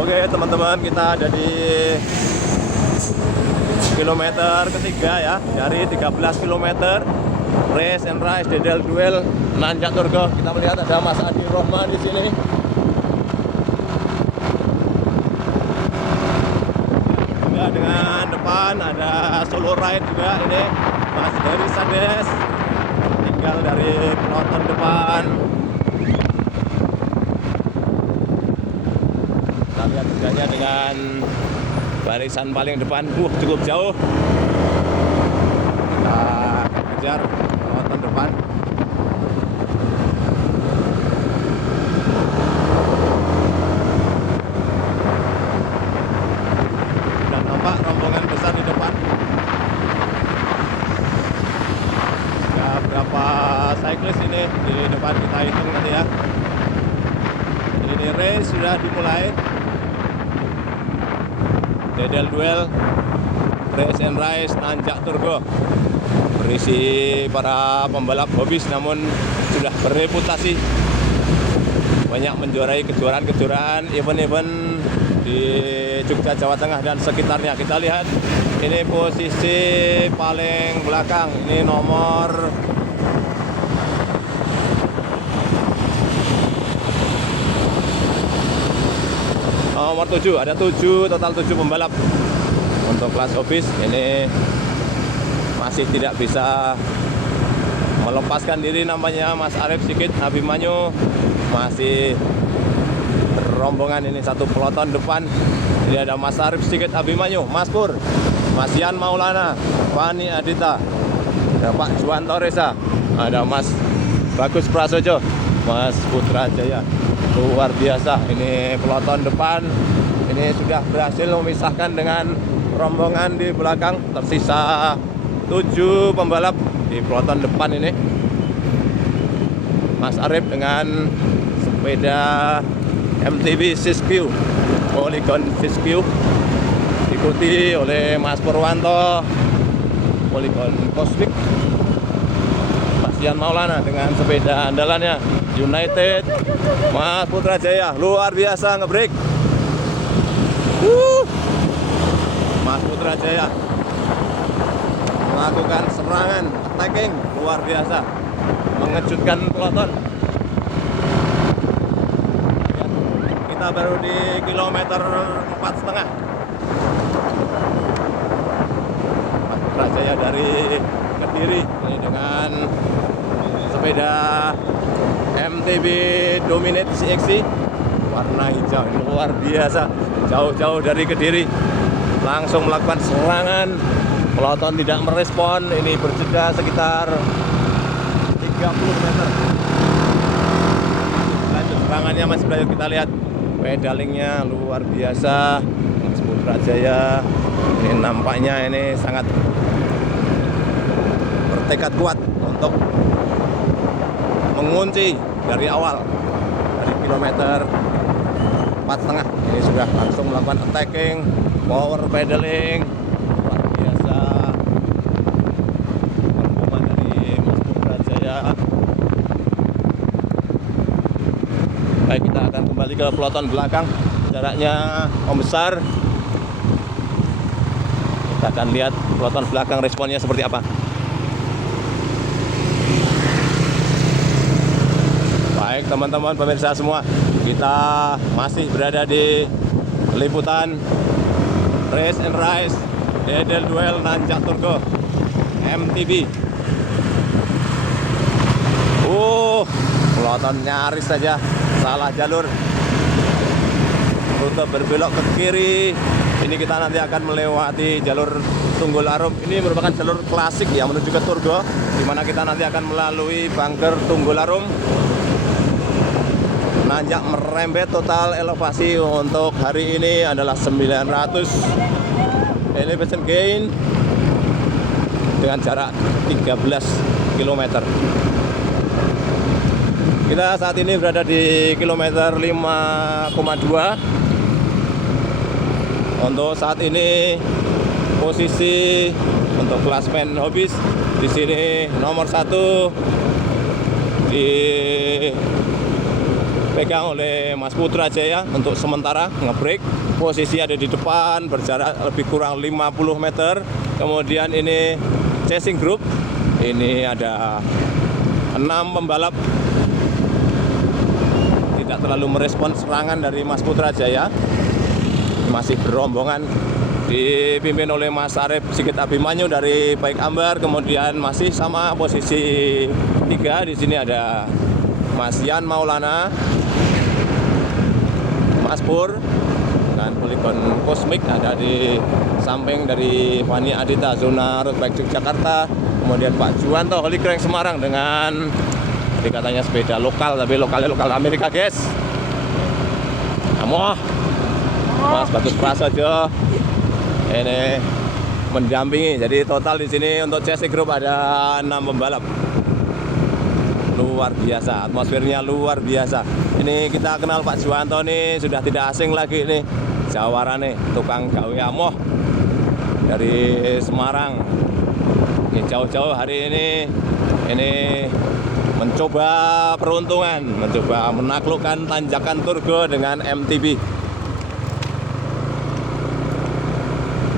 Oke teman-teman, kita ada di kilometer ketiga ya, dari 13 km Race and Rise Dedel Duel Nanjak Turgo. Kita melihat ada Mas Adi Rohman di sini. Juga dengan depan ada Solo Ride juga, ini Mas Heri Sades tinggal dari penonton depan. Kita lihat juganya dengan barisan paling depan, cukup jauh. Kita kejar penonton depan. Dan nampak rombongan besar di depan. Ada berapa cyclist ini di depan, kita hitung nanti ya. Ini race sudah dimulai. Dedel Duel Race and Rise Nanjak Turgo, berisi para pembalap hobis namun sudah bereputasi banyak menjuarai kejuaraan-kejuaraan event-event di Jogja, Jawa Tengah dan sekitarnya. Kita lihat ini posisi paling belakang, ini nomor nomor 7, ada 7, total 7 pembalap untuk kelas hobis. Ini masih tidak bisa melepaskan diri, namanya Mas Arif Sigit Abimanyu, masih rombongan ini satu peloton depan. Jadi ada Mas Arif Sigit Abimanyu, Mas Pur, Mas Yan Maulana, Fani Adita, ada Pak Juwanto Reza, ada Mas Bagus Prasojo, Mas Putra Jaya. Luar biasa, ini peloton depan ini sudah berhasil memisahkan dengan rombongan di belakang. Tersisa 7 pembalap di peloton depan ini. Mas Arif dengan sepeda MTB Siskiyou, Polygon Siskiyou, diikuti oleh Mas Purwanto Polygon Cosmic. Mas Yan Maulana dengan sepeda andalannya United, Mas Putra Jaya luar biasa ngebreak. Mas Putra Jaya melakukan serangan attacking luar biasa, mengejutkan peloton. Kita baru di kilometer 4,5. Mas Putra Jaya dari Kediri ini dengan sepeda MTB Dominate CXC warna hijau, luar biasa, jauh-jauh dari Kediri langsung melakukan serangan. Peloton tidak merespon, ini berjeda sekitar 30 meter. Lanjut serangannya Mas Brayo, kita lihat pedalingnya luar biasa. Mas Putra Jaya ini nampaknya ini sangat bertekad kuat untuk mengunci dari awal, dari kilometer 4,5 ini sudah langsung melakukan attacking, power pedaling luar biasa. Performa dari Mas Putra Jaya. Baik, kita akan kembali ke peloton belakang, jaraknya membesar. Kita akan lihat peloton belakang responnya seperti apa. Baik teman-teman pemirsa semua, kita masih berada di liputan Race and Rise Dedel Duel Nanjak Turgo MTB. Peloton nyaris saja salah jalur, rute berbelok ke kiri. Ini kita nanti akan melewati jalur Tunggul Arum. Ini merupakan jalur klasik ya menuju ke Turgo, di mana kita nanti akan melalui bunker Tunggul Arum. Nanjak merembet, total elevasi untuk hari ini adalah 900 elevation gain dengan jarak 13 km. Kita saat ini berada di kilometer 5,2. Untuk saat ini posisi untuk klasmen hobis di sini nomor 1 di dipegang oleh Mas Putra Jaya untuk sementara nge-break. Posisi ada di depan, berjarak lebih kurang 50 meter. Kemudian ini chasing group. Ini ada 6 pembalap. Tidak terlalu merespon serangan dari Mas Putra Jaya. Masih berombongan dipimpin oleh Mas Arif Sigit Abimanyu dari Baik Ambar. Kemudian masih sama posisi 3. Di sini ada Mas Yan Maulana, Mas Pur, dan Polygon Kosmik ada di samping dari Fani Adita zona road bike Yogyakarta. Kemudian Pak Juwanto Holy Crank Semarang dengan katanya sepeda lokal, tapi lokalnya lokal Amerika, guys. Amoh Mas Bagus Prasojo ini mendampingi. Jadi total di sini untuk chasing group ada 6 pembalap. Luar biasa, atmosfernya luar biasa. Ini kita kenal Pak Juwanto nih, sudah tidak asing lagi nih. Jawara nih, tukang gawe amoh dari Semarang. Ini jauh-jauh hari ini mencoba peruntungan, mencoba menaklukkan tanjakan Turgo dengan MTB.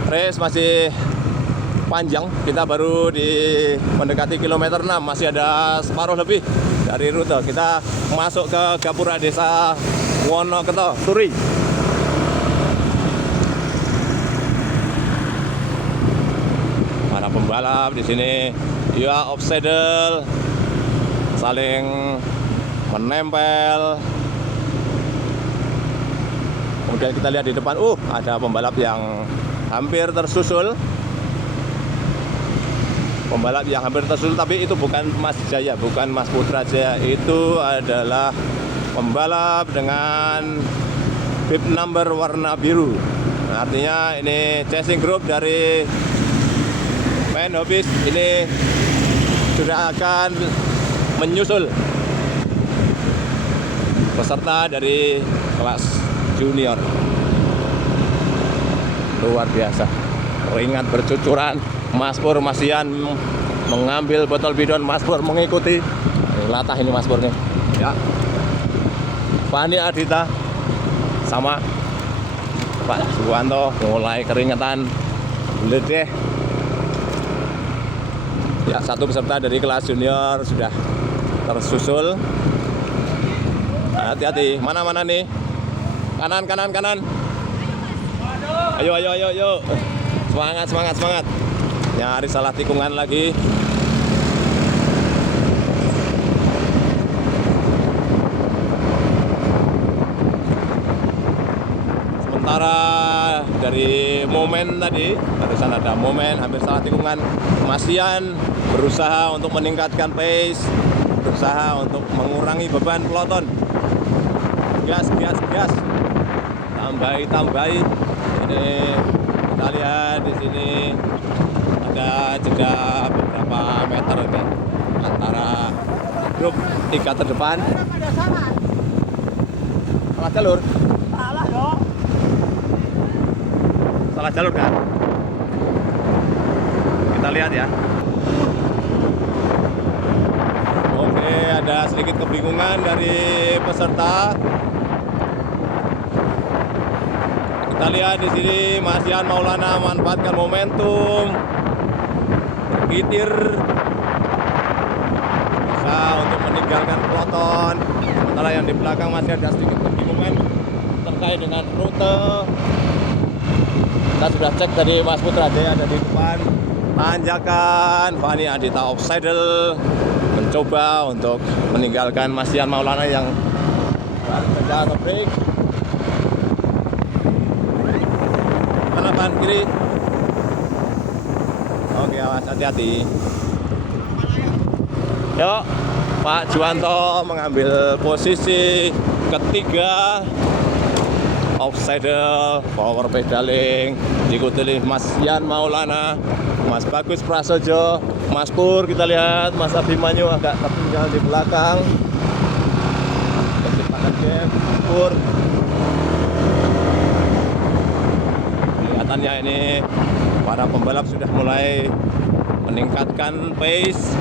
Race masih panjang, kita baru mendekati kilometer 6, masih ada separuh lebih dari rute. Kita masuk ke Gapura Desa Wonokerto, Turi. Para pembalap di sini ya obstacle saling menempel. Kemudian kita lihat di depan, ada pembalap yang hampir tersusul. Pembalap yang hampir tersusul, tapi itu bukan Mas Jaya, bukan Mas Putra Jaya. Itu adalah pembalap dengan bib number warna biru. Nah, artinya ini chasing group dari main hobis ini sudah akan menyusul peserta dari kelas junior. Luar biasa, keringat bercucuran. Mas Pur, Mas Yan mengambil botol bidon. Mas Pur mengikuti. Latah ini Mas Pur nih. Ya. Fani Adita sama Pak Juwanto mulai keringetan ledeh. Ya, satu peserta dari kelas junior sudah tersusul. Hati-hati, mana-mana nih. Kanan. Ayo. Semangat. Nyaris salah tikungan lagi. Sementara dari momen tadi, barusan ada momen hampir salah tikungan. Mas Yan berusaha untuk meningkatkan pace, berusaha untuk mengurangi beban peloton. Gas. Tambahi. Ini kita lihat di sini ada jeda beberapa meter nih antara grup 3 terdepan. Salah jalur? Salah dong. Salah jalur kan? Kita lihat ya. Oke, ada sedikit kebingungan dari peserta. Kita lihat di sini Mas Yan Maulana memanfaatkan momentum, bergitir, bisa untuk meninggalkan peloton. Sementara yang di belakang masih ada sedikit kebingungan terkait dengan rute. Kita sudah cek tadi Mas Putra Jaya ada di depan. Tanjakan Fani Adita obstacle mencoba untuk meninggalkan Mas Yan Maulana yang baru saja nge-break. Kanan kiri. Oke, awas, hati-hati. Yuk, Pak Juwanto mengambil posisi ketiga. Obstacle, power pedaling, diikuti oleh Mas Yan Maulana, Mas Bagus Prasojo, Mas Pur. Kita lihat Mas Abimanyu agak tertinggal di belakang. Kecepatan game Pur. Kelihatannya ini para pembalap sudah mulai meningkatkan pace,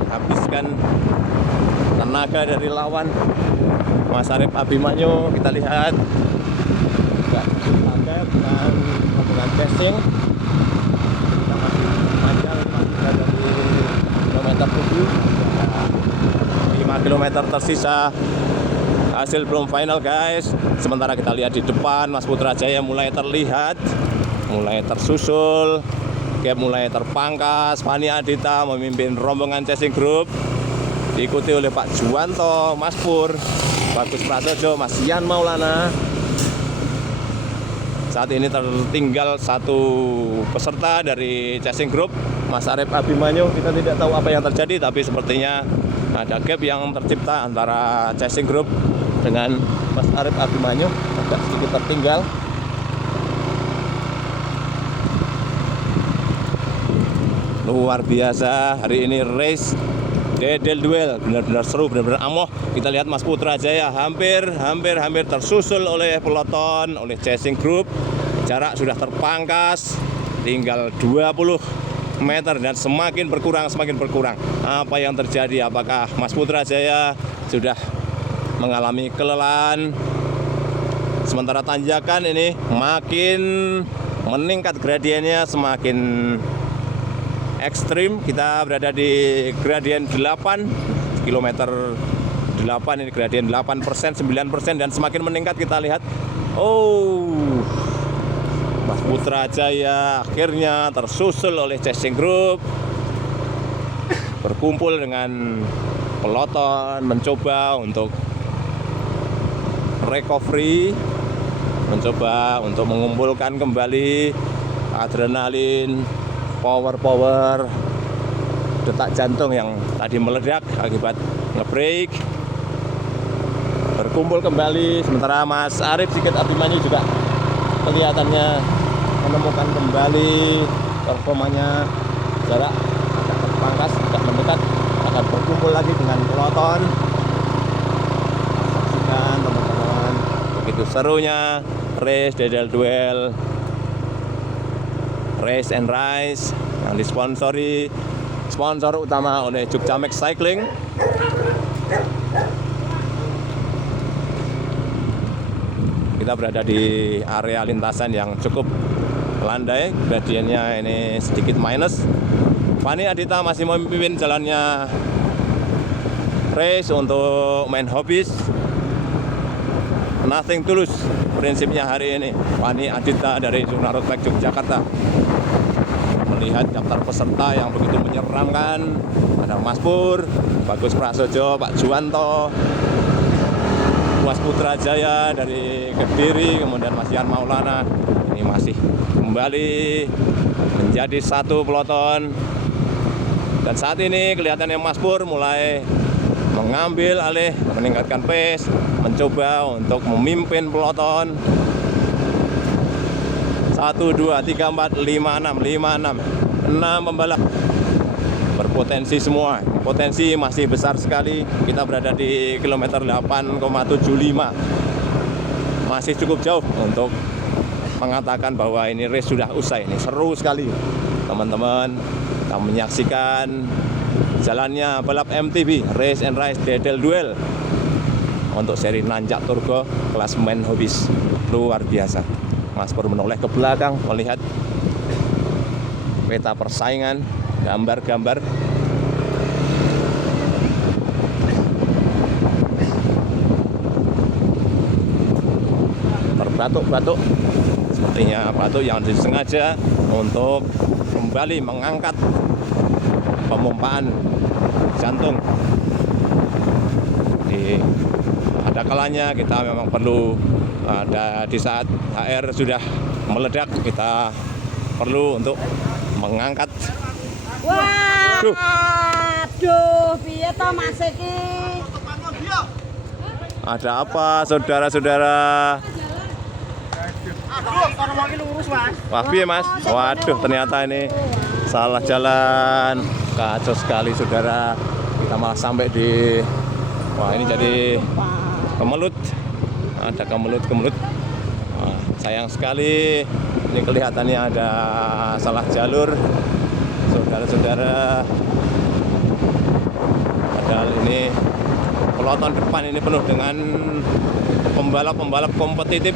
menghabiskan tenaga tenaga dari lawan Mas Arif Abimanyu. Kita lihat juga kaget dan dengan casing kita masih panjang, masih berada di kilometer 7, 5 kilometer tersisa, hasil belum final guys. Sementara kita lihat di depan Mas Putra Jaya mulai terlihat, mulai tersusul, gap mulai terpangkas. Fani Adita memimpin rombongan chasing group, diikuti oleh Pak Juwanto, Mas Pur, Bagus Prasojo, Mas Yan Maulana. Saat ini tertinggal satu peserta dari chasing group, Mas Arif Abimanyu. Kita tidak tahu apa yang terjadi, tapi sepertinya ada gap yang tercipta antara chasing group dengan Mas Arif Abimanyu, agak sedikit tertinggal. Luar biasa hari ini race Dedel Duel, benar-benar seru, benar-benar amoh. Kita lihat Mas Putra Jaya hampir tersusul oleh peloton, oleh chasing group. Jarak sudah terpangkas, tinggal 20 meter dan semakin berkurang. Apa yang terjadi? Apakah Mas Putra Jaya sudah mengalami kelelahan? Sementara tanjakan ini makin meningkat gradiennya, semakin ekstrim. Kita berada di gradien 8, kilometer 8 ini gradien 8%, 9% dan semakin meningkat. Kita lihat, Mas Putra Jaya akhirnya tersusul oleh chasing group, berkumpul dengan peloton, mencoba untuk recovery, mencoba untuk mengumpulkan kembali adrenalin, power, detak jantung yang tadi meledak akibat nge-break. Berkumpul kembali, sementara Mas Arif Sigit Abimanyu juga kelihatannya menemukan kembali performanya. Jarak agak terpangkas, agak mendekat, akan berkumpul lagi dengan peloton. Saksikan teman-teman, begitu serunya race Dedel Duel, Race and Rise yang disponsori sponsor utama oleh Jogjamek Cycling. Kita berada di area lintasan yang cukup landai, gradiennya ini sedikit minus. Fani Adita masih memimpin jalannya race untuk main hobbies. Nothing tulus prinsipnya hari ini. Fani Adita dari Zona Road Bike Yogyakarta. Melihat daftar peserta yang begitu menyeramkan, ada Mas Pur, Bagus Prasojo, Pak Juwanto, Mas Putra Jaya dari Kediri, kemudian Mas Yan Maulana. Ini masih kembali menjadi satu peloton. Dan saat ini kelihatannya Mas Pur mulai mengambil alih, meningkatkan pace, mencoba untuk memimpin peloton. 1, 2, 3, 4, 5, 6 pembalap berpotensi semua. Potensi masih besar sekali. Kita berada di kilometer 8,75. Masih cukup jauh untuk mengatakan bahwa ini race sudah usai. Ini seru sekali teman-teman. Kita menyaksikan jalannya balap MTB Race and Rise Dedel Duel untuk seri Nanjak Turbo kelas main hobbies. Luar biasa. Mas Pur menoleh ke belakang melihat peta persaingan, gambar-gambar. Terbatuk-batuk, sepertinya batuk yang disengaja untuk kembali mengangkat pemompaan jantung. Ada kalanya kita memang perlu, ada di saat HR sudah meledak, kita perlu untuk mengangkat. Waduh, piye to Mas iki? Ada apa saudara-saudara? Wah, piye Mas? Waduh, ternyata ini salah jalan. Kacau sekali saudara. Kita malah sampai di, wah ini jadi kemelut. Ada kemelut. Wah, sayang sekali. Ini kelihatannya ada salah jalur saudara-saudara. Padahal ini peloton depan ini penuh dengan pembalap-pembalap kompetitif.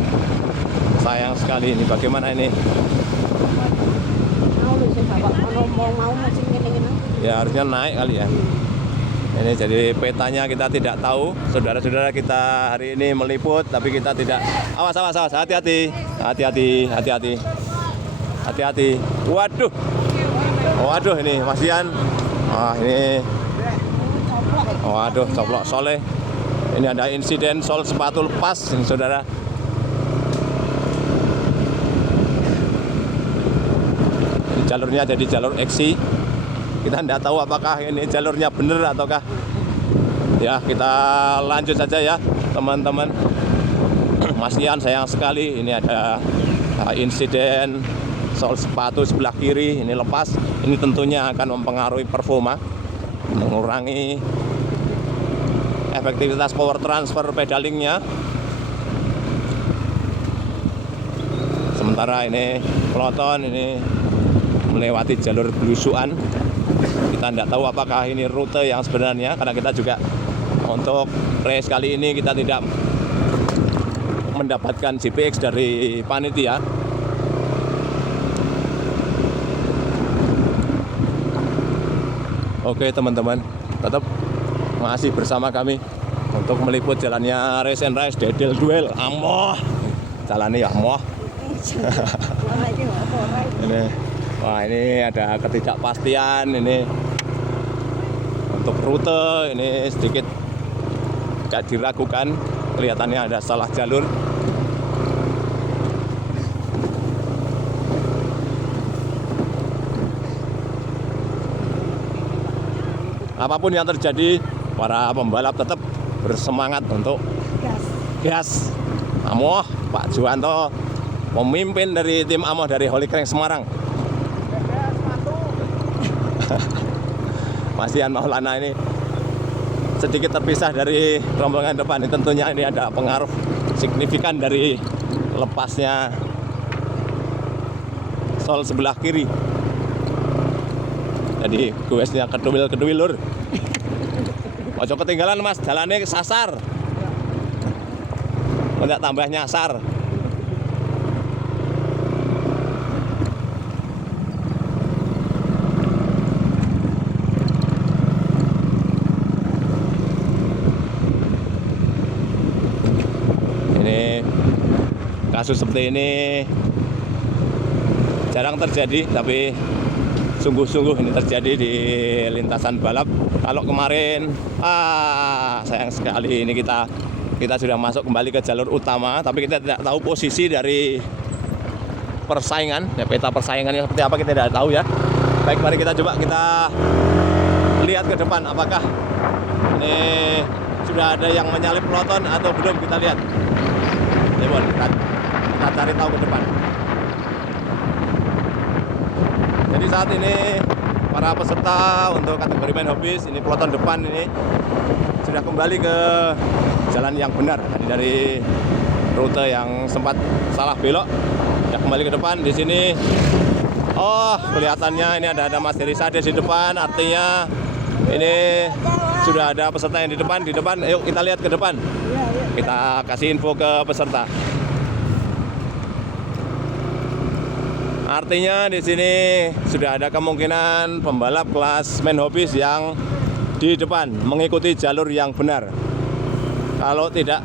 Sayang sekali ini, bagaimana ini? Mau musim gini-gini. Ya harusnya naik kali ya. Ini jadi petanya kita tidak tahu. Saudara-saudara kita hari ini meliput, tapi kita tidak. Awas, hati-hati, hati-hati. Waduh ini masian. Ini. Waduh, coplok soleh. Ini ada insiden sol sepatu lepas, ini saudara. Ini jalurnya jadi jalur eksi. Kita tidak tahu apakah ini jalurnya benar ataukah. Ya, kita lanjut saja ya, teman-teman. Masian, sayang sekali. Ini ada insiden sol sepatu sebelah kiri ini lepas. Ini tentunya akan mempengaruhi performa, mengurangi efektivitas power transfer pedalingnya. Sementara ini peloton ini melewati jalur belusuan. Kita tidak tahu apakah ini rute yang sebenarnya, karena kita juga untuk race kali ini kita tidak mendapatkan GPX dari panitia. Oke teman-teman, tetap masih bersama kami untuk meliput jalannya Race and Race Dedel Duel. Amoh, jalannya ya amoh. Ini, wah ini ada ketidakpastian ini untuk rute ini sedikit tidak diragukan, kelihatannya ada salah jalur. Apapun yang terjadi, para pembalap tetap bersemangat untuk gas. Amoh, Pak Juwanto, pemimpin dari tim Amoh dari Holy Crank Semarang. Masian Maulana ini sedikit terpisah dari rombongan depan. Ini tentunya ini ada pengaruh signifikan dari lepasnya sol sebelah kiri. Jadi guesnya keduil lur. Ojo ketinggalan mas, jalannya sasar. Tidak tambah nyasar. Ini kasus seperti ini jarang terjadi, tapi sungguh-sungguh ini terjadi di lintasan balap. Kalau kemarin, sayang sekali ini kita sudah masuk kembali ke jalur utama, tapi kita tidak tahu posisi dari persaingan. Ya, peta persaingannya seperti apa kita tidak tahu ya. Baik, mari kita coba kita lihat ke depan, apakah ini sudah ada yang menyalip peloton atau belum, kita lihat. Kita cari tahu ke depan. Jadi saat ini para peserta untuk kategori main hobis, ini peloton depan ini sudah kembali ke jalan yang benar. Tadi dari rute yang sempat salah belok, sudah kembali ke depan. Di sini, oh kelihatannya ini ada Mas Heri Sades di depan, artinya ini sudah ada peserta yang di depan. Ayo kita lihat ke depan. Kita kasih info ke peserta. Artinya di sini sudah ada kemungkinan pembalap kelas main hobis yang di depan mengikuti jalur yang benar. Kalau tidak,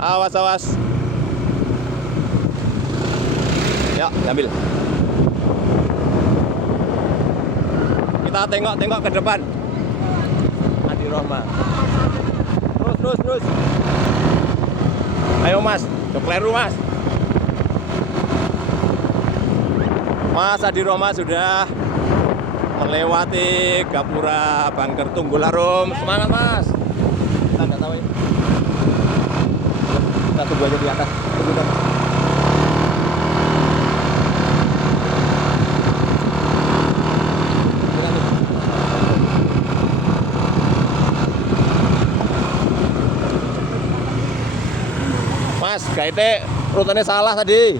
awas. Yuk, ambil. Kita tengok ke depan. Adi Rohma. Terus. Ayo mas, keliru mas. Mas Adi Roma sudah melewati Gapura Bangker Tunggularum. Semangat mas. Kita nggak tahu ya. Kita tunggu aja di atas. Mas, gaite rutenya salah tadi.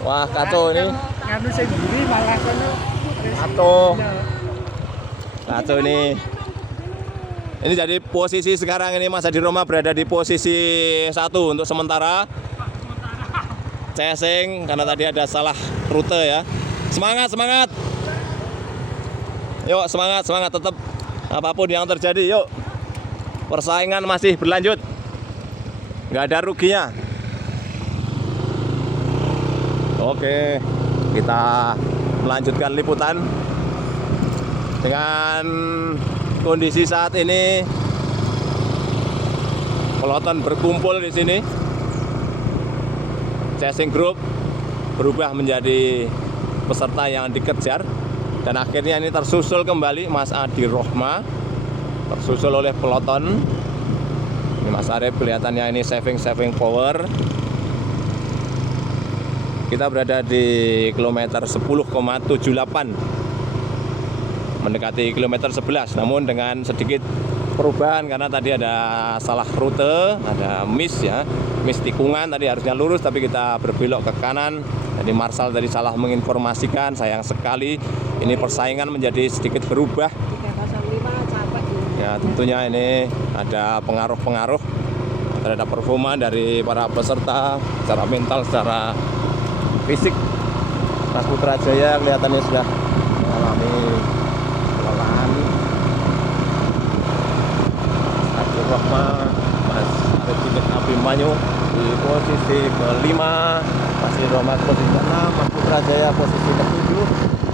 Wah, kacau ini. Nganu sendiri malah kono. Kacau ini Ini jadi posisi sekarang ini Mas Hadi Roma berada di posisi 1 untuk sementara. Chasing karena tadi ada salah rute ya. Semangat, semangat. Yuk, semangat, semangat tetap apapun yang terjadi, yuk. Persaingan masih berlanjut. Nggak ada ruginya. Oke, kita melanjutkan liputan dengan kondisi saat ini. Peloton berkumpul di sini. Chasing group berubah menjadi peserta yang dikejar dan akhirnya ini tersusul kembali Mas Hadi Roma, tersusul oleh peloton. Ini Mas Arif kelihatannya ini saving power. Kita berada di kilometer 10,78 mendekati kilometer 11, namun dengan sedikit perubahan karena tadi ada salah rute, ada miss ya, miss tikungan. Tadi harusnya lurus tapi kita berbelok ke kanan. Jadi Marshall tadi salah menginformasikan, sayang sekali. Ini persaingan menjadi sedikit berubah. 305 capek ini. Ya tentunya ini ada pengaruh-pengaruh terhadap performa dari para peserta secara mental, secara fisik. Mas Putra Jaya kelihatannya sudah mengalami kelelahan. Rahma, Mas Arif Abimanyu di posisi kelima, Mas Hadi Roma posisi ke-6, Mas Putra Jaya posisi ke-7.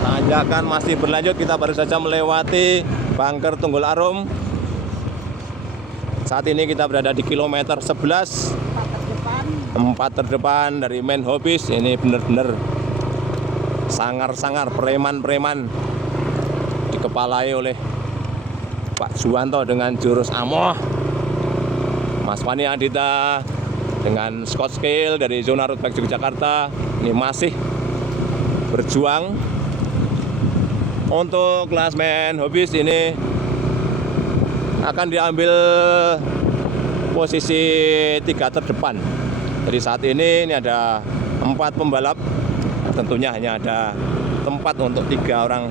Tanjakan masih berlanjut, kita baru saja melewati Bangker Tunggul Arum. Saat ini kita berada di kilometer 11, 4 terdepan dari main hobbies. Ini benar-benar sangar-sangar preman-preman dikepalai oleh Pak Juwanto dengan jurus Amoh. Mas Fani Adita dengan Scott Scale dari zona Road Bike Yogyakarta ini masih berjuang untuk klasmen hobbies. Ini akan diambil posisi 3 terdepan. Jadi saat ini ada 4 pembalap, tentunya hanya ada tempat untuk 3 orang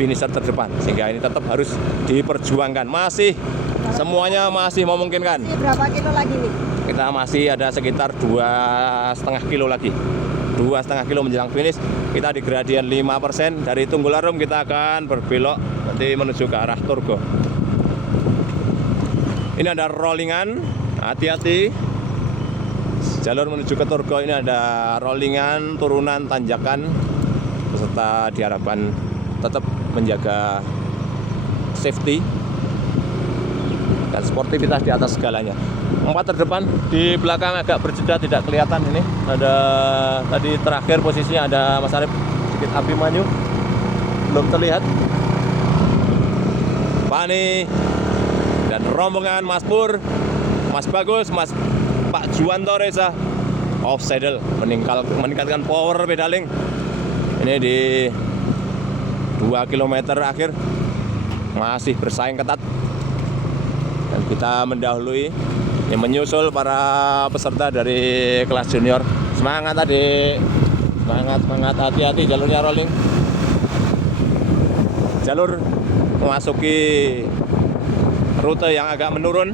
finisher terdepan, sehingga ini tetap harus diperjuangkan. Masih semuanya masih memungkinkan. Ini berapa kilo lagi nih? Kita masih ada sekitar 2,5 kilo lagi. 2,5 kilo menjelang finish. Kita di gradien 5%. Dari Tunggul Arum kita akan berbelok nanti menuju ke arah Turgo. Ini ada rollingan, hati-hati. Jalur menuju ke Turgo ini ada rollingan, turunan, tanjakan. Peserta diharapkan tetap menjaga safety dan sportivitas di atas segalanya. 4 terdepan, di belakang agak berjeda tidak kelihatan ini. Ada tadi terakhir posisinya ada Mas Arif sedikit Abimanyu, belum terlihat. Fani dan rombongan Mas Pur, Mas Bagus, Mas Pak Juwanto Reza off saddle, meningkatkan power pedaling. Ini di 2 km akhir masih bersaing ketat. Dan kita mendahului, yang menyusul para peserta dari kelas junior. Semangat adik, semangat, hati-hati jalurnya rolling. Jalur memasuki rute yang agak menurun.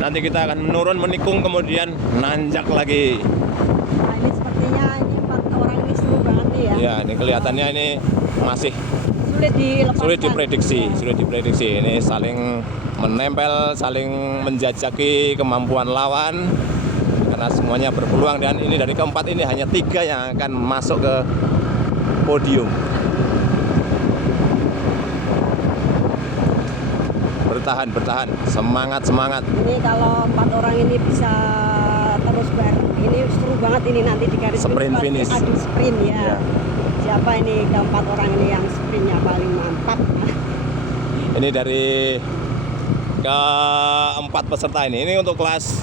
Nanti kita akan menurun, menikung, kemudian nanjak lagi. Nah, ini sepertinya ini 4 orang ini seru banget nih ya. Ya, ini kelihatannya ini masih Sulit dilepaskan. sulit diprediksi. Ini saling menempel, saling menjajaki kemampuan lawan karena semuanya berpeluang. Dan ini dari keempat ini hanya 3 yang akan masuk ke podium. Bertahan, semangat. Ini kalau 4 orang ini bisa terus bareng, ini seru banget ini nanti di garis Sprint finish. Adu sprint ya. Ya. Siapa ini keempat orang ini yang sprintnya paling mantap? Ini dari keempat peserta ini. Ini untuk kelas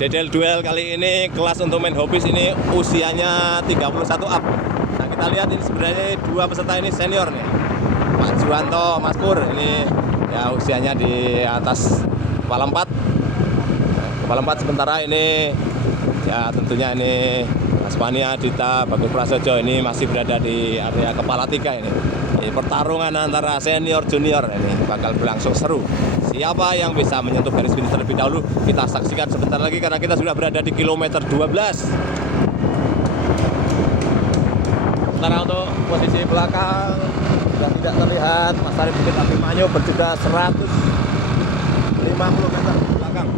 DDL Duel kali ini, kelas untuk main hobbies ini usianya 31 up. Nah kita lihat ini sebenarnya 2 peserta ini senior nih, Pak Juwanto, Mas Pur. Ini ya usianya di atas kepala 4. Kepala 4 sementara ini ya tentunya ini Mas Fani Adita, Bagus Prasojo ini masih berada di area kepala 3 ini. Ini pertarungan antara senior junior ini bakal berlangsung seru. siapa yang bisa menyentuh garis finish terlebih dahulu. Kita saksikan sebentar lagi karena kita sudah berada di kilometer 12. Sementara untuk posisi belakang sudah tidak terlihat. Mas Arif Bukit Abimanyu berjeda 150 meter ke belakang.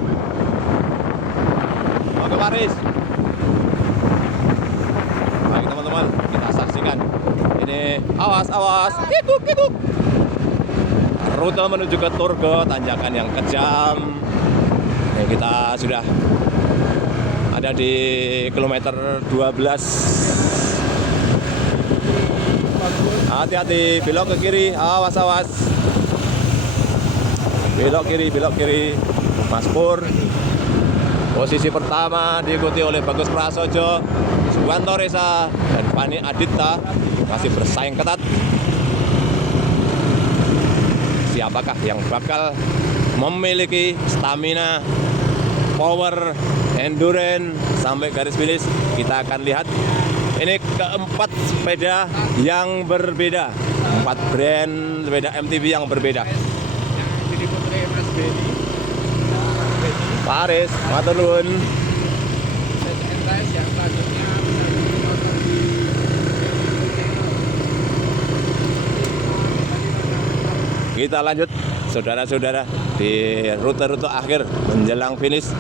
Oke Paris. Baik teman-teman, kita saksikan. Ini awas, kikuk. Rute menuju ke Turgo, tanjakan yang kejam. Ini kita sudah ada di kilometer 12. Hati-hati, belok ke kiri, awas. Belok kiri. Mas Pur. Posisi pertama diikuti oleh Bagus Prasojo, Suwanto Reza, dan Fani Adita masih bersaing ketat. Siapakah yang bakal memiliki stamina, power, endurance sampai garis finish? Kita akan lihat. Ini keempat sepeda yang berbeda, 4 brand sepeda MTB yang berbeda. Jadi putri Mas Benny. Paris, matur nuwun. SNTS yang selanjutnya Kita lanjut, saudara-saudara, di rute-rute akhir menjelang finish.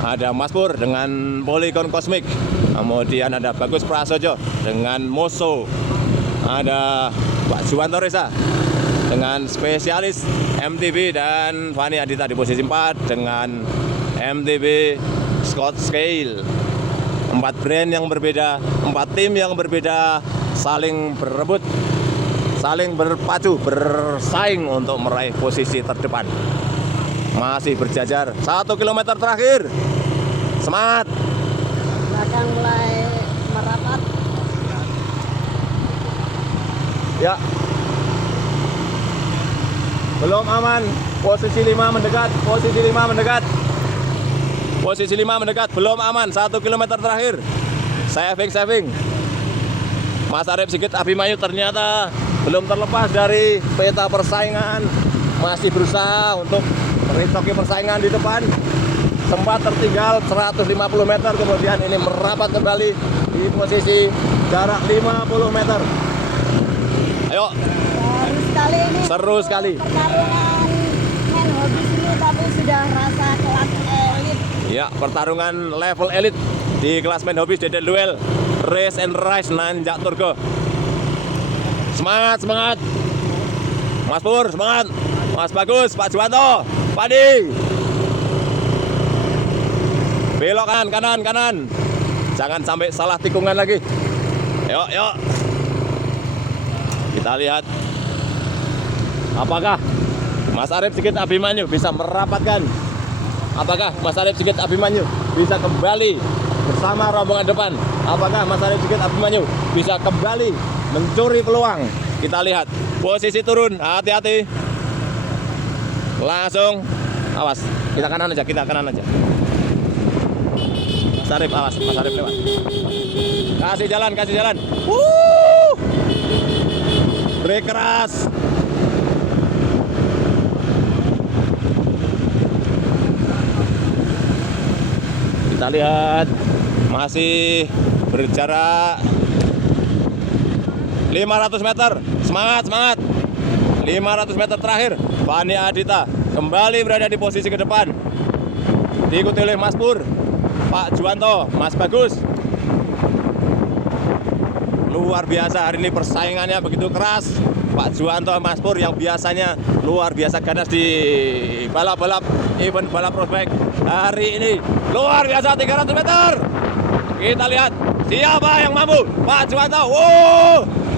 Ada Mas Pur dengan Polygon Cosmic, kemudian ada Bagus Prasojo dengan Moso, ada Pak Suwanto Reza dengan spesialis MTB, dan Fani Adita di posisi 4 dengan MTB Scott Scale. 4 brand yang berbeda, 4 tim yang berbeda, saling berebut, saling berpacu, bersaing untuk meraih posisi terdepan. Masih berjajar 1 kilometer terakhir. Semangat. Belakang mulai merapat. Ya. Belum aman. Posisi 5 mendekat. Posisi 5 mendekat. Belum aman. 1 kilometer terakhir. Saving. Mas Arif Sigit Abimanyu ternyata belum terlepas dari peta persaingan. Masih berusaha untuk meritsoki persaingan di depan. Sempat tertinggal 150 meter, kemudian ini merapat kembali di posisi jarak 50 meter. Ayo. Seru sekali. Pertarungan main hobi ini tapi sudah rasa kelas elit. Ya, pertarungan level elit di kelas main hobis Dede Duel Race and Rise Nanjak Turgo. Semangat. Mas Pur, semangat. Mas Bagus, Pak Juwanto, Padi. Belok kanan. Jangan sampai salah tikungan lagi. Yuk. Kita lihat apakah Mas Arif Sigit Abimanyu bisa merapatkan. Apakah Mas Arif Sigit Abimanyu bisa kembali bersama rombongan depan? Apakah Mas Arif Sigit Abimanyu bisa kembali mencuri peluang? Kita lihat. Posisi turun, hati-hati. Langsung, awas. Kita kanan aja. Mas Arif, awas. Mas Arif lewat. Kasih jalan. Brake keras. Kita lihat masih berjarak 500 meter. Semangat. 500 meter terakhir. Fani Adita kembali berada di posisi ke depan. Diikuti oleh Mas Pur, Pak Juwanto, Mas Bagus. Luar biasa hari ini persaingannya begitu keras. Pak Juwanto, Mas Pur yang biasanya luar biasa ganas di balap-balap event balap prospek, hari ini luar biasa 300 meter. Kita lihat siapa yang mampu. Pak Juwanto,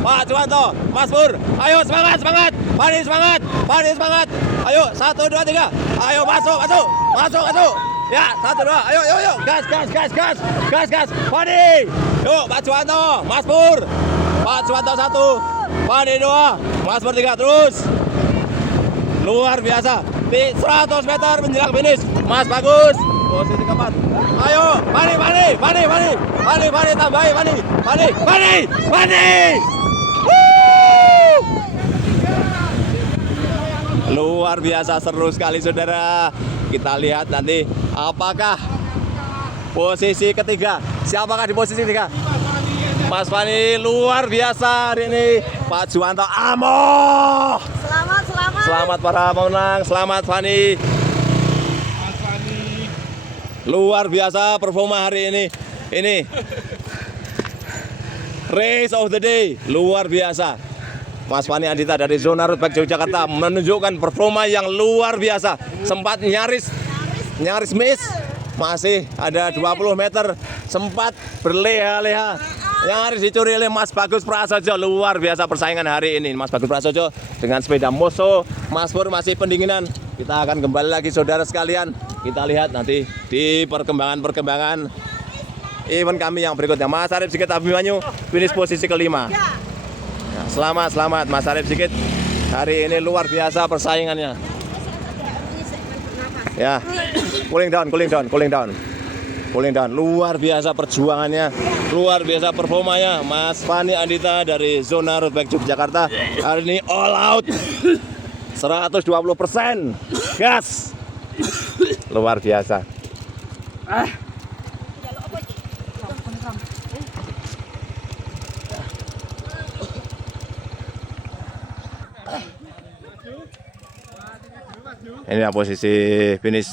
Pak Juwanto, Mas Pur, ayo semangat. Fani semangat. Ayo 1, 2, 3. Ayo masuk. Ya 1, 2. Ayo. Gas. Fani. Yuk Pak Juwanto, Mas Pur. Pak Juwanto 1, Fani 2, Mas Pur 3 terus. Luar biasa. Di 100 meter menjelang finish. Mas Bagus posisi keempat. Ayo Fani. Tambahin Fani. Luar biasa seru sekali saudara. Kita lihat nanti apakah posisi ketiga. Siapakah di posisi ketiga? Mas Fani luar biasa hari ini. Pak Juwanto Amo. Selamat. Selamat para pemenang. Selamat Fani. Mas Fani. Luar biasa performa hari ini. Ini race of the day. Luar biasa. Mas Fani Andita dari zona Roadbike Yogyakarta menunjukkan performa yang luar biasa. Sempat nyaris miss. Masih ada 20 meter. Sempat berleha-leha. Nyaris dicuri oleh Mas Bagus Prasojo. Luar biasa persaingan hari ini. Mas Bagus Prasojo dengan sepeda Moso. Mas Pur masih pendinginan. Kita akan kembali lagi saudara sekalian. Kita lihat nanti di perkembangan event kami yang berikutnya. Mas Arif Sigit Abimanyu finish posisi kelima. Ya, selamat Mas Arif Sigit. Hari ini luar biasa persaingannya. Ya, cooling down. Luar biasa perjuangannya, luar biasa performanya. Mas Fani Andita dari zona Roadbike Yogyakarta hari ini all out 120%. Gas. Luar biasa. Ini posisi finish